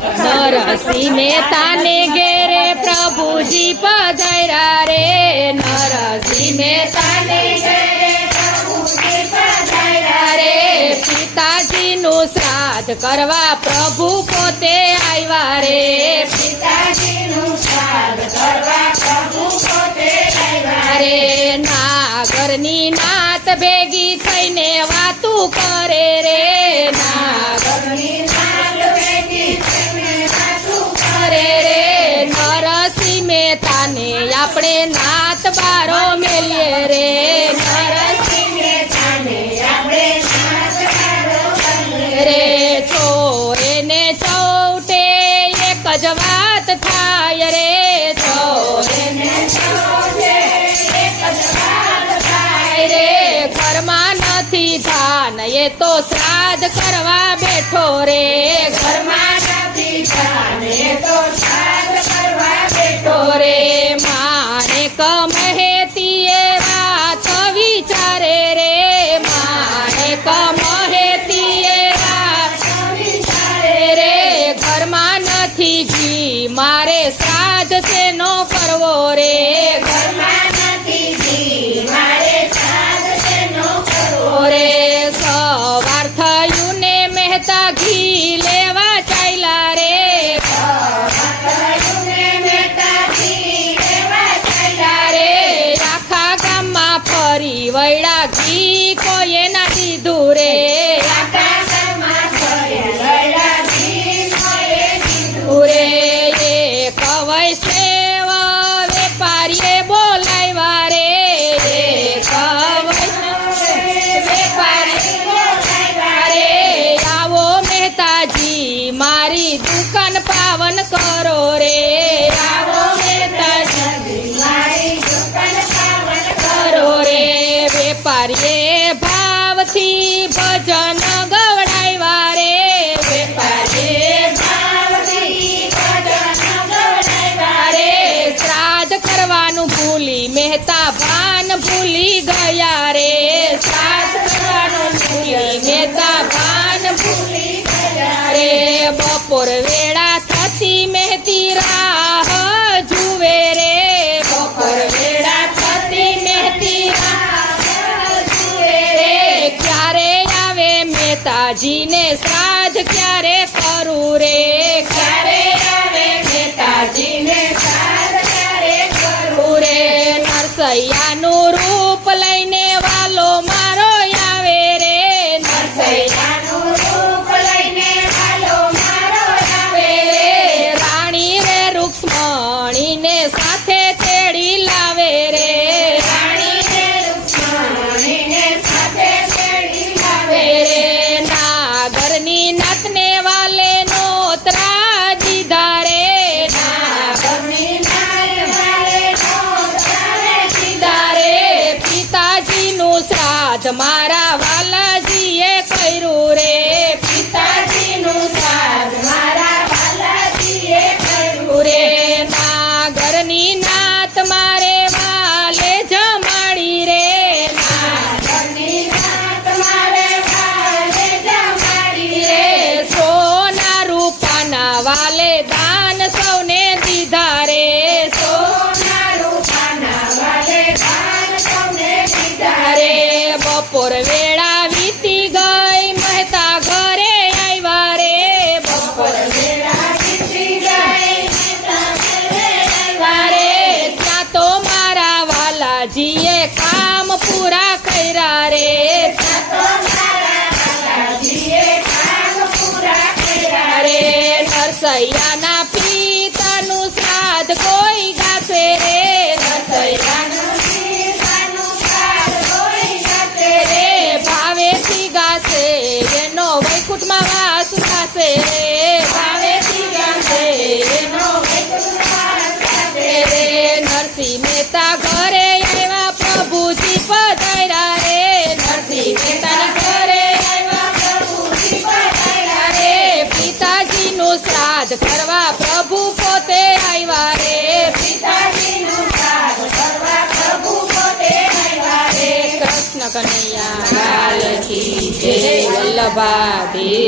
નરસિંહ મહેતાને ઘેરે પ્રભુજી પધાર્યા રે નરસિંહ મહેતાને ઘેરે પ્રભુજી પધાર્યા રે પિતાજીનું શ્રાદ્ધ કરવા પ્રભુ પોતે આવ્યા રે પિતાજીનું શ્રાદ્ધ કરવા પ્રભુ પોતે આવ્યા રે નાગરની નાત ભેગી થઈને વાતું કરે રે નાગરની નાત ભેગી થઈને વાતું કરે રે નરસિંહ મહેતાને આપણે નાત બારો મેલીએ રે નરસિંહ મહેતાને આપણે નાત બારો મેલીએ રે ચોરે ને ચૌટે એક જ વાત થાય રે ચોરે ને ચૌટે એક જ વાત થાય રે ઘરમાં નથી ધાન એ તો શ્રાદ્ધ કરવા બેઠો રે ઘરમાં નથી ધાન એ તો શ્રાદ્ધ કરવા બેઠો રે માને કમહેતીએ વાત વિચારે રે માને કમહેતીએ વાત વિચારે રે ઘરમાં નથી ઘી મારે શ્રાદ્ધ તેનો કરવો રે ઘરમાં નથી ઘી મારે શ્રાદ્ધ તેનો કરવો રે સવાર થયું ને મહેતા ઘી લેવા ચાલ્યા રે સવાર થયું ને મહેતા ઘી લેવા ચાલ્યા રે આખા ગામમાં ફરી વળ્યા ઘી કોઈએ ના દીધું રે આખા ગામમાં ફરી વળ્યા ઘી કોઈએ દીધું રે એક વૈષ્ણવ વેપારીએ બોલાવ્યા રે એક વૈષ્ણવ વેપારીએ બોલાવ્યા રે આવો મહેતાજી મારી દુકાન પાવન કરો રે આવો મહેતાજી મારી દુકાન પાવન કરો રે વેપારીએ ભાવથી ભજન ગવડાવ્યા રે વેપારીએ ભાવથી ભજન ગવડાવ્યા રે શ્રાદ્ધ કરવાનું ભૂલી મહેતા ભાન ભૂલી ગયા રે શ્રાદ્ધ કરવાનું ભૂલી મહેતા ભાન ભૂલી ગયા રે બપોર વેળા થતી મહેતી રાહ જુએ રે બપોર વેળા થતી મહેતી રાહ જુએ રે ક્યારે આવે મહેતાજીને શ્રાદ્ધ ક્યારે કરું રે ક્યારે આવે મહેતાજીને શ્રાદ્ધ ક્યારે કરું રે નરસૈયાનું રૂપ લઈને વાલો મારો આવે રે નરસૈયાનું રૂપ લઈને વાલો મારો આવે રે રાણી રે રૂક્ષ્મણીને સાથે તેડી લાવે રે રાણી રે રૂક્ષ્મણીને સાથે તેડી લાવે રે નાગરની નાતને વાલે નોતરા દીધા રે નાગરની નાત વાલે નોતરા દીધા રે પિતાજીનું શ્રાદ્ધ મારા વાલાજીએ કર્યું રે પિતાજીનું શ્રાદ્ધ મારા વાલાજીએ કર્યું રે નાગરની નાત મારે વાલે જમાડી રે નાગરની નાત મારે વાલે જમાડી રે સોના રૂપાના વાલે દાન સૌને દીધા રે સોના રૂપાના વાલે દાન સૌને દીધા રે બપોર વેળા વીતી ગઈ મહેતા ઘરે આવ્યા રે બપોર વેળા વીતી ગઈ મહેતા ઘરે આવ્યા રે ત્યાં તો મારા વાલાજીએ કામ પૂરા કર્યા રે ત્યાં તો મારા વાલાજીએ કામ પૂરા કર્યા રે નરસૈયાના પિતાનું શ્રાદ્ધ કોઈ ગાશે રે નરસૈયાનું પિતાનું શ્રાદ્ધ કોઈ ગાશે રે ભાવેથી ગાશે એનો વૈકુંઠમાં વાસ થશે રે ભાવેથી ગાશે એનો વૈકુંઠમાં વાસ થશે રે નરસિંહ મહેતા ઘરે આવ્યા પ્રભુજી પધાર્યા રે નરસિંહ મહેતાના ઘરે આવ્યા પ્રભુજી પધાર્યા રે પિતાજીનું શ્રાદ્ધ કરવા પ્રભુ પોતે આવ્યા રે પિતાજીનું શ્રાદ્ધ કરવા પ્રભુ પોતે આવ્યા રે કૃષ્ણ કનૈયા લાલ કી જય વલ્લભાદેવ